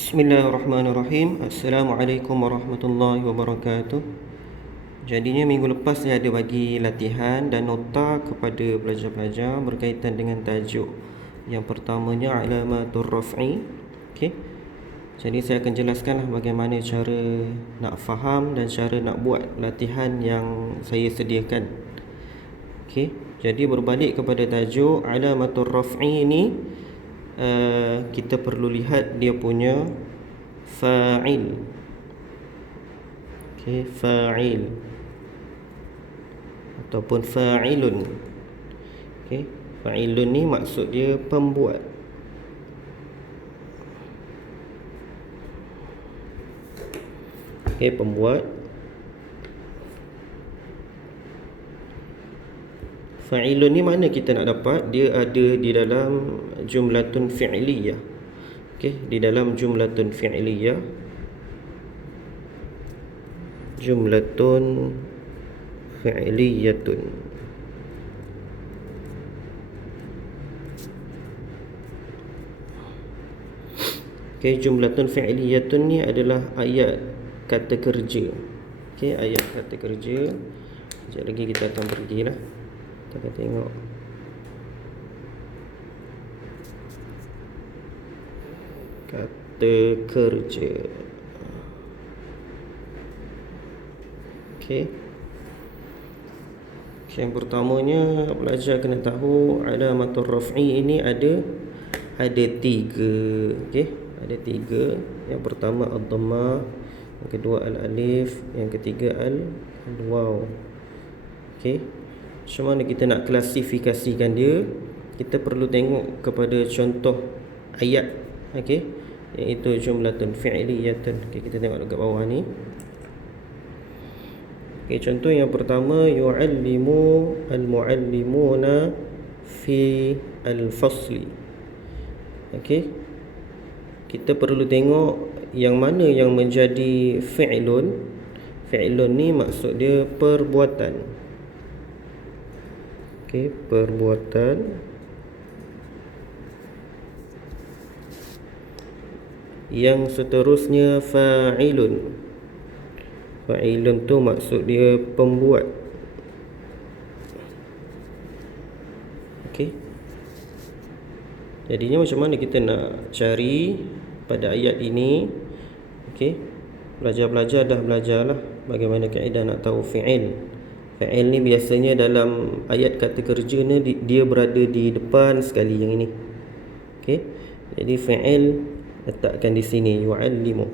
Bismillahirrahmanirrahim. Assalamualaikum warahmatullahi wabarakatuh. Jadinya minggu lepas saya ada bagi latihan dan nota kepada pelajar-pelajar berkaitan dengan tajuk. Yang pertamanya alamatur raf'i. Okey. Jadi saya akan jelaskanlah bagaimana cara nak faham dan cara nak buat latihan yang saya sediakan. Okey. Jadi berbalik kepada tajuk alamatur raf'i ini, kita perlu lihat dia punya fa'il. Okey, fa'il ataupun fa'ilun. Okey, fa'ilun ni maksud dia pembuat. Okey, pembuat. Fa'ilun ni mana kita nak dapat? Dia ada di dalam jumlatun fi'liyah. Okey, di dalam jumlatun fi'liyah. Jumlatun fi'liyatun. Okey, jumlatun fi'liyatun ni adalah ayat kata kerja. Okey, ayat kata kerja. Sekejap lagi kita akan pergilah. Kita akan tengok. Kata kerja. Okey. Yang pertamanya pelajar kena tahu alamatur raf'i ini ada tiga. Okey, ada tiga. Yang pertama ad-dhammah, yang kedua al-alif, yang ketiga al-waw. Okey. Macam mana kita nak klasifikasikan dia? Kita perlu tengok kepada contoh ayat, okey, iaitu jumlatun fi'liyatun. Okey, kita tengok dekat bawah ni. Okey, contoh yang pertama, yu'allimu al-mu'allimuna fi al-fasli. Okey, kita perlu tengok yang mana yang menjadi fi'lun. Fi'lun ni maksud dia perbuatan. Okey, perbuatan. Yang seterusnya fa'ilun. Fa'ilun tu maksud dia pembuat. Okey. Jadinya macam mana kita nak cari pada ayat ini? Okey. Pelajar-pelajar dah belajarlah bagaimana kaedah nak tahu fi'il. Fa'il ni biasanya dalam ayat kata kerja ni dia berada di depan sekali yang ini. Okey. Jadi fa'il letakkan di sini, yu'allimu.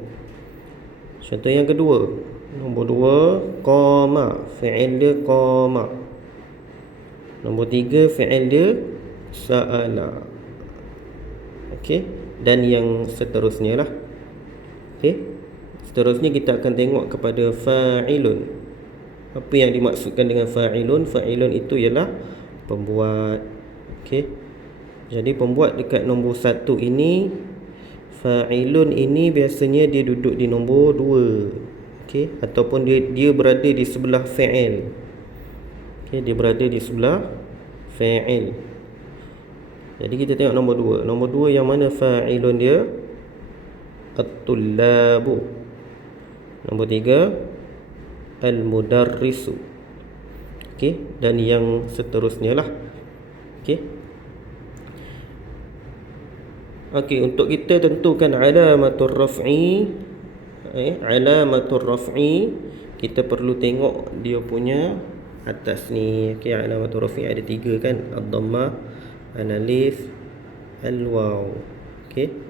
Contoh yang kedua, nombor 2, qama. Fa'il dia qama. Nombor 3, fa'il dia sa'ala. Okey, dan yang seterusnya lah. Okey. Seterusnya kita akan tengok kepada fa'ilun. Apa yang dimaksudkan dengan fa'ilun? Fa'ilun itu ialah pembuat. Okey. Jadi pembuat dekat nombor 1 ini, fa'ilun ini biasanya dia duduk di nombor 2. Okey, ataupun dia berada di sebelah fa'il. Okey, dia berada di sebelah fa'il. Jadi kita tengok nombor 2. Nombor 2 yang mana fa'ilun dia? At-tullabu. Nombor 3, al-mudarrisu. Okey, dan yang seterusnya lah. Okey. Okey, untuk kita tentukan alamatur raf'i, alamatur raf'i, kita perlu tengok dia punya atas ni. Okey, alamatur raf'i ada 3 kan? Ad-dhammah, al-alif, al-waw. Okey.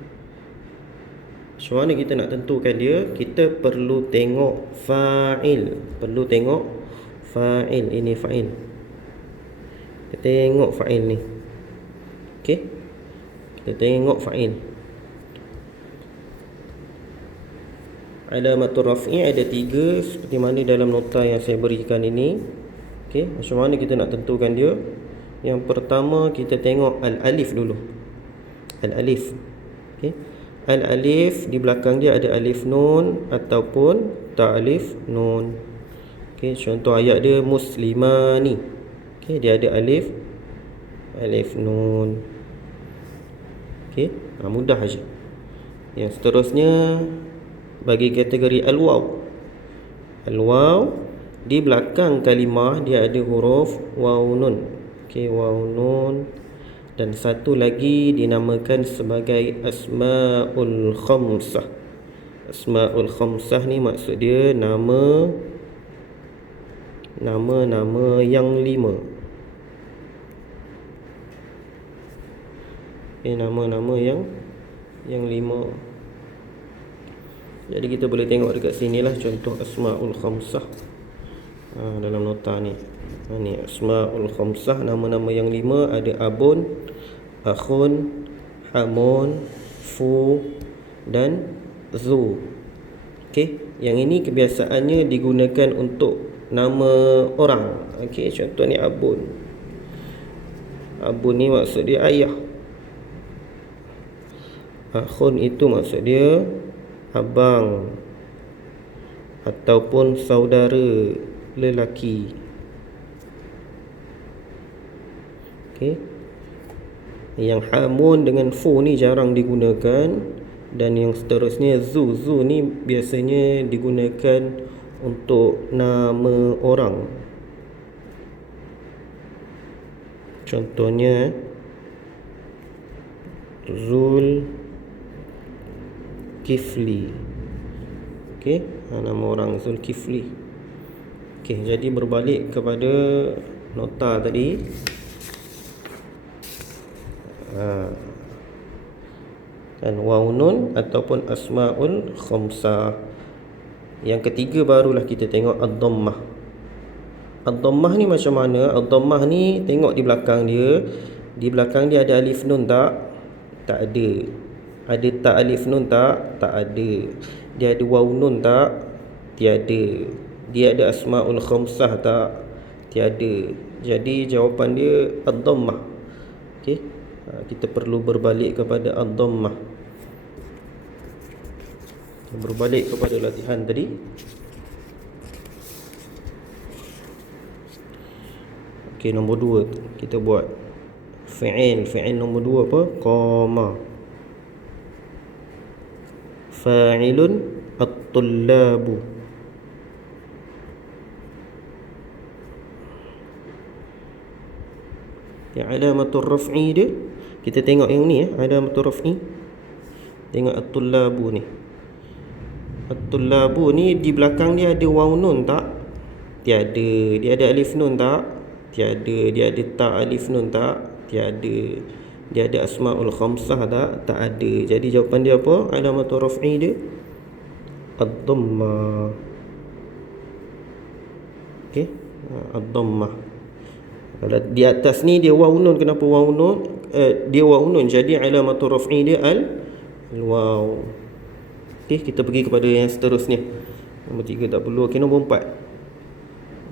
Macam mana kita nak tentukan dia? Kita perlu tengok fa'il. Perlu tengok fa'il. Ini fa'il. Kita tengok fa'il ni. Okey. Kita tengok fa'il. Alamatur raf'i ada 3 seperti mana dalam nota yang saya berikan ini. Okey. Macam mana kita nak tentukan dia? Yang pertama kita tengok al-alif dulu. Al-alif. Okey. Al-alif di belakang dia ada alif nun ataupun ta'alif nun. Okey, contoh ayat dia muslimani. Okey, dia ada alif nun. Okey, mudah aja. Yang seterusnya bagi kategori al-waw. Al-waw di belakang kalimah dia ada huruf waw nun. Okey, waw nun. Dan satu lagi dinamakan sebagai asmaul khamsah. Asmaul khamsah ni maksud dia nama-nama yang 5. Nama-nama yang 5. Jadi kita boleh tengok dekat sini lah contoh asmaul khamsah. Dalam nota ni. Ni asmaul khamsah, nama-nama yang 5 ada abun, akhun, hamun, fu dan zu. Okey, yang ini kebiasaannya digunakan untuk nama orang. Okey, contoh ni abun. Abun ni maksud dia ayah. Akhun itu maksud dia abang ataupun saudara lelaki. Okey. Yang hamun dengan fu ni jarang digunakan, dan yang seterusnya zu ni biasanya digunakan untuk nama orang. Contohnya Zul Kifli. Okey, nama orang Zulkifli. Okey, jadi berbalik kepada nota tadi. Dan waw nun ataupun asmaul khamsah. Yang ketiga barulah kita tengok ad-dhammah. Ad-dhammah ni macam mana? Ad-dhammah ni tengok di belakang dia. Di belakang dia ada alif nun tak? Tak ada. Ada tak alif nun tak? Tak ada. Dia ada waw nun tak? Tiada. Dia ada asmaul khamsah tak? Tiada. Jadi jawapan dia ad-dhammah. Okey. Kita perlu berbalik kepada ad-dhammah. Berbalik kepada latihan tadi. Okey, nombor 2 kita buat fi'il. Fi'il nombor 2 apa? Qama. Fa'ilun at-tullabu. Yang alamatul raf'i dia, kita tengok yang ni alamatul raf'i. Tengok at-tullabu ni. At-tullabu ni di belakang dia ada waw nun tak? Tiada. Dia ada alif nun tak? Tiada. Dia ada ta alif nun tak? Tiada. Dia ada asmaul khamsah tak? Tak ada. Jadi jawapan dia apa? Alamatul raf'i dia ad-dhammah. Okey, ad-dhammah. Kalau di atas ni dia waw nun, kenapa waw nun? Dia waw nun, jadi alamatul raf'i dia al-waw. Okey, kita pergi kepada yang seterusnya. Nombor 3 tak perlu. Okey, nombor 4.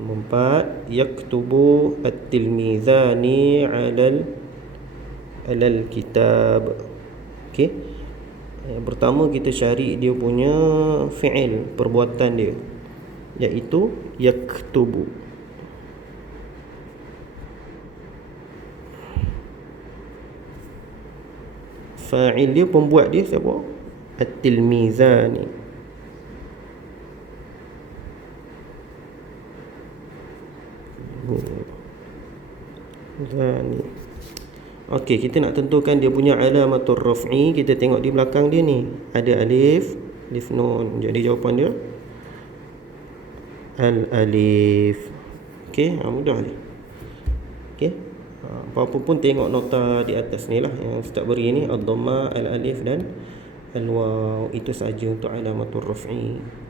Nombor 4, yaktubu at-tilmizani 'alal kitab. Okey. Yang pertama kita cari dia punya fi'il, perbuatan dia, iaitu yaktubu. Fa'il dia, pembuat dia siapa? At-tilmizani. Okey, kita nak tentukan dia punya alamatul raf'i. Kita tengok di belakang dia ni ada alif nun. Jadi jawapan dia al-alif. Okey, mudah ni. Okey, apa-apa pun tengok nota di atas ni lah yang Ustaz beri ni, ad-dhammah, al-alif dan al-waw. Itu saja untuk alamatul raf'i.